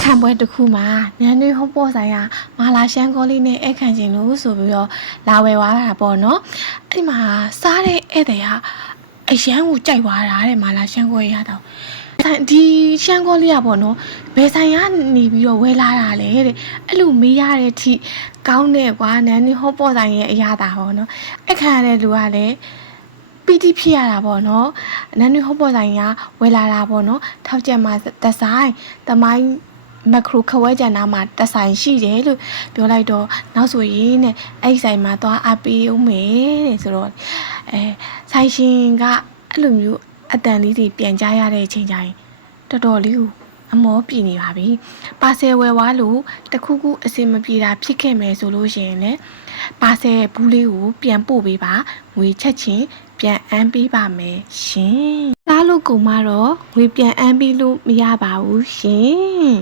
ခံပွဲတစ်ခုမှာနန်းတွေဟောပေါ်ဆိုင်ရာမာလာရှန်ကောလေးနဲ့အခန့်ချင်းလို့ဆိုပြီးတော့လာဝယ်သွားတာပေါ့နော်အဲ့မှာစားတဲ့ဧည့်သည်ကအရန်ကိုကြိုက်သွားတာတဲ့မာလာရှန်ကောရတော့ဒီရှန်ကောလေးကပေါ့နော်ဘယ်ဆိုင်ကနေပြီးတော့ဝယ်လာတာလဲတဲ့အဲ့လိုမေးရတဲ့အထိကောင်းတဲ့ကွာနန်းတွေဟောပေါ်ဆိုင်ရဲ့အရာတာဟောနော်အခန့်ရတဲ့လူကလည်းပီတိဖြစ်ရတာပေါ့နော်နန်းတွေဟောပေါ်ဆိုင်ကဝယ်လာတာပေါ့နော်ထောက်ချက်မှာတဆိုင်တမိုင်းမက်ခရိုခဝဲကျန်နာမှာတဆိုင်ရှိတယ်လို့ပြောလိုက်တော့နောက်ဆိုရင်နဲ့အဲ့ဆိုင်မှာသွားအပေးဦးမယ်တဲ့ဆိုတော့ဆိုင်ရှင်ကအဲ့လိုမျိုးအတန်လေးတွေပြန်ကြားရတဲ့အချိန်တိုင်းတော်တော်လေးကိုအမောပြနေပါပြီပါဆယ်ဝယ်သွားလို့တခုခုအစင်မပြေတာဖြစ်ခဲ့မယ်ဆိုလို့ရှိရင်လည်းပါဆယ်ဘူးလေးကိုပြန်ပို့ပေးပါငွေချက်ချင်းပြန်အမ်းပေးပါမယ်ရှင်စားလို့ကုန်မှတော့ငွေပြန်အမ်းပေးလို့မရပါဘူးရှင်